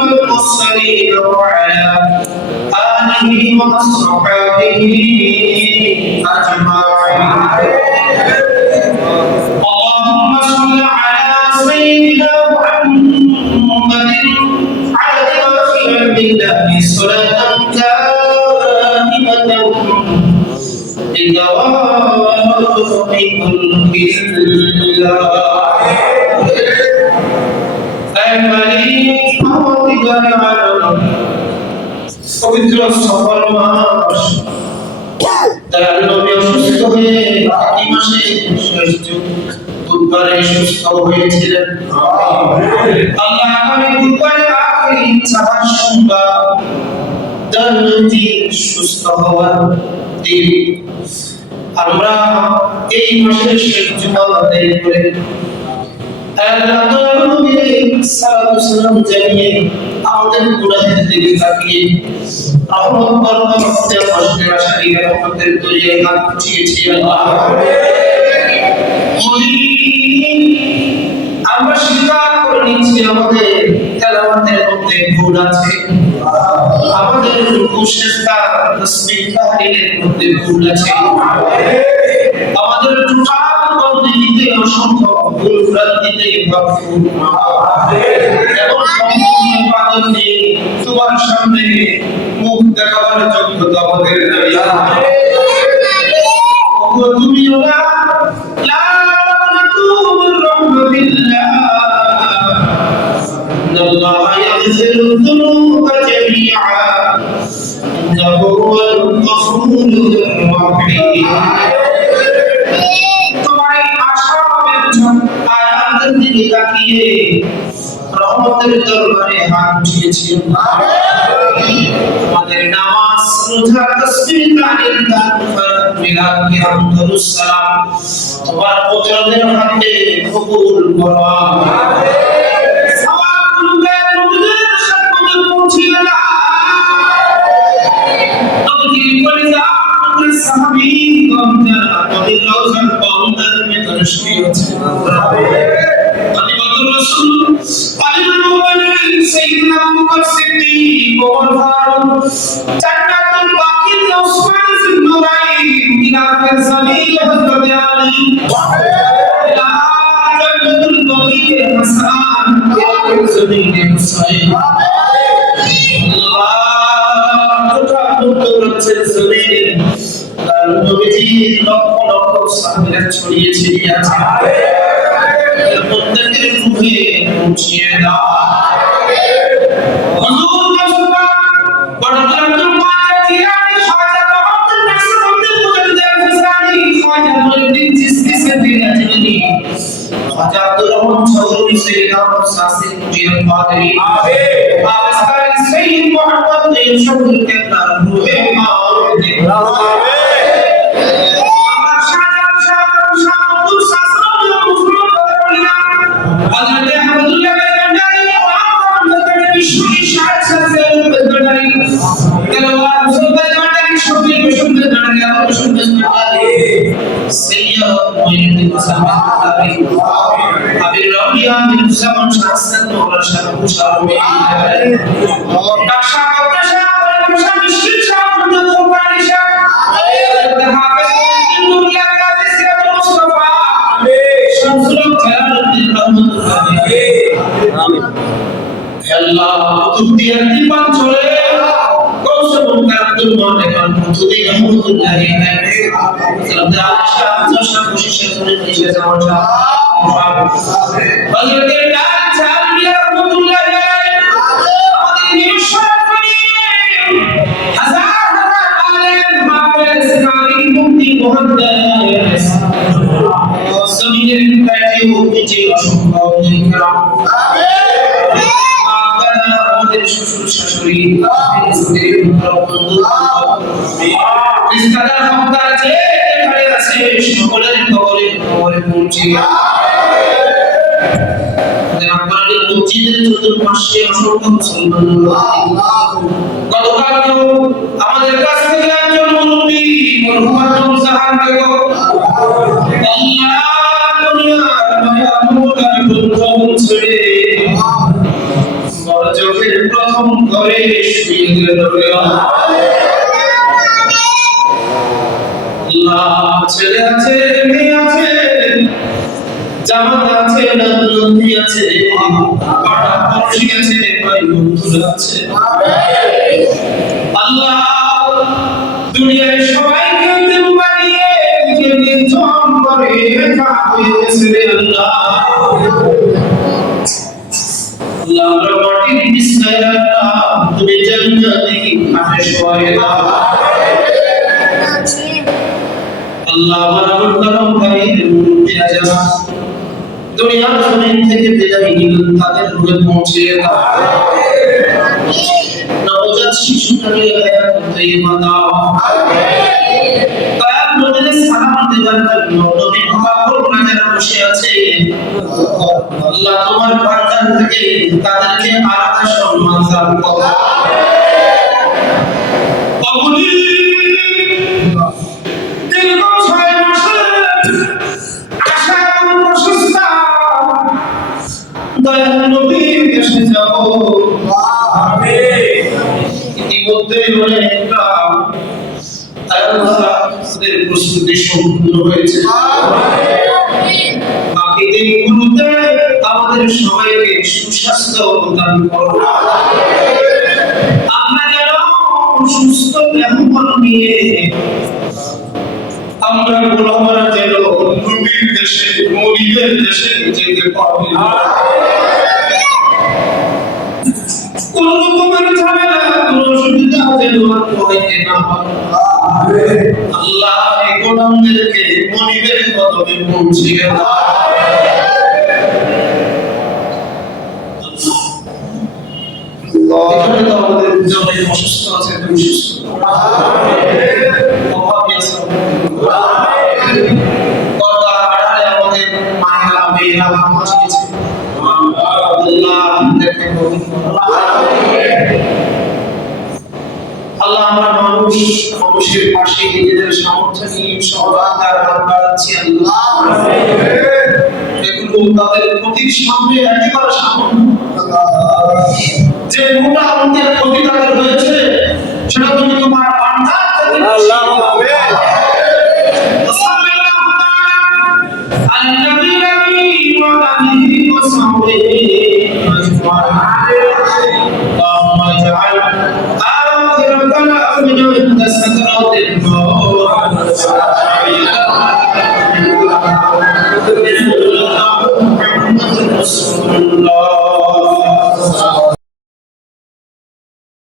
والمرسلين وعلى آله وأصحابه أجمعين. اللهم صل على سيدنا محمد على آخر بالله صلاة دائمة بدوام ملك الله. الملك পবিত্র সফর মাস তার নবী অসুস্থ হয়ে এই মাসে বুধবারে সুস্থ হয়েছিলেন। আল্লাহ আমাকে বুধবারে আখেরি সাহায্য সংবাদ তার নবী সুস্থ হওয়ার দিন আমরা এই মাসের শেষ জুমা আদায় করে আমাদের গুনাহের দিকে তাকিয়ে রহমত বরকতের মাসের আশায় রহমতের দরিয়ায় হাত উঠিয়েছি আল্লাহ। আমরা স্বীকার করে নিচ্ছি আমাদের তেলাওয়াতের মধ্যে ভুল আছে, আমাদের রুকু সিজদা তাসবিহ তাহলিলের মধ্যে ভুল আছে, আমাদের টোটাল বন্দেগীতে অসংখ্য ভুল ভ্রান্তিতে মাগফুর এবং সম্পূর্ণ ইবাদত নিয়ে তোমার সামনে মুখ দেখাবার যোগ্যতা আমাদের নাই। তুমি লা তাকনাতু মির রাহমাতিল্লাহ, ইন্নাল্লাহ ইয়াগফিরু যুনুবা জামিআ, ইন্নাহু হুয়াল গফুরুর রাহিম। আয়াতের দিকে তাকিয়ে রহমতের দরবারে হাত উঠিয়েছি। আমাদের নামাজ, রোজা, তাসবিহ, তাহলিল, দান, ফরজ, মিলাদ, কিয়াম, দুরুদ, সালাম তোমার কুদরতের হাতে কবুল করো। সওয়াবগুলোকে নবীদের সামনে পৌঁছিয়ে দাও। নবীর পরিবার, নবীর সাহাবীগণ যারা নবীর রওজার বাউন্ডার ভিতরে শুয়ে আছেন, খলিফাতুর রাসূল আলিউল মুমিনিন সাইয়্যিদুনা আবু বকর সিদ্দিক, ওমর ফারুক, জান্নাতুল বাকিতে উসমান ইবনে নুরাইন, ইলাফাত সালিল হযরত আলী, ইলা জান্নাতুল বাকিতে হাসান, ইলা জমিনে হুসাইন। আল্লাহ রচ্ছে জমিনে তার নবীজির লক্ষ লক্ষ সাহাবীরা ছড়িয়ে ছিটিয়ে আছে, প্রত্যেকের মুখে পৌঁছিয়ে দাও। হুজুর রাসূলুল্লাহ বড় আব্দুল কাদের জিলানী, খাজা আব্দুল নাসির আব্দুল মুজাদ্দিদ ফিসানি, খাজা মুঈনুদ্দিন চিশতি সিদ্দিকী, খাজা আব্দুর রহমান চৌধুরী, সৈয়দ আহমদ সাসির জিলানী কাদেরী, আমিন আবাসকারী সৈয়দ মুহাম্মদ নঈম শফিউল কেবলা রূহে মাউদ আমিন। আমাদের কাছ থেকে একজন মুরব্বী মরহুমাতুল জাহান বেগম আল্লাহ দুনিয়ার মায়া মমতার বন্ধন ছেড়ে বড় চোখের প্রথম ঘরে শুয়ে গেল আল্লাহ ছেলে আছে মেয়ে আছে জামাত আছে নন্দী আছে পাড়া পড়শি আছে ভাই বন্ধুরা আছে আল্লাহ দুনিয়ায় সবাইকে দিন বানিয়ে নিজে নির্জন করে একা হয়ে গেছে আল্লাহ আল্লাহ আমরা মাটির বিছানায় রাখলাম তুমি জান্নাতি খাটে শোয়ায়ে দাও আল্লাহ আমার করম ভাইয়ের মুরব্বিরা যারা দুনিয়ার জমিন থেকে বিদায় নিলেন তাদের রূহে পৌঁছে দাও নবজাত শিশুটাকে হায়াত তৈয়বা দাও তার নবীর সালাম দেওয়ার জন্য নবী পাগল যারা বসে আছে আল্লাহ তোমার বারদান থেকে তাদেরকে আলাদা সম্মান দান করো প্রস্তুতি সম্পূর্ণ হয়েছে বাকি দিনগুলোতে আমাদের সবাইকে সুস্বাস্থ্য প্রদান করো আমরা যেন সুস্থ দেহমন নিয়ে আমরা গোলামরা যেন নবীর দেশে মরিদের দেশে যেতে পারি কোন রকমের ঝামেলা কোন অসুবিধা যেন আর হইতে না হয় আল্লাহ এই গোলামদেরকে মনিবের কদমে পৌঁছিয়ে দাও এখানে তো আমাদের জন্য অসুস্থ আছে তুমি সুস্থ অভাবী আছে কথা আড়ালে আমাদের মায়েরা মেয়েরা বাঁচিয়েছে আল্লাহ দেখে আল্লাহ আমরা মানুষের পাশে নিজেদের সামর্থ্য নিয়ে সহযোগিতার হাত বাড়াচ্ছি আল্লাহ এগুলো তাদের ক্ষতির সামনে একেবারে সামান্য যে মোটা অঙ্কের ক্ষতি তাদের হয়েছে সেটা তুমি তোমার বান্দা আল্লাহ Allah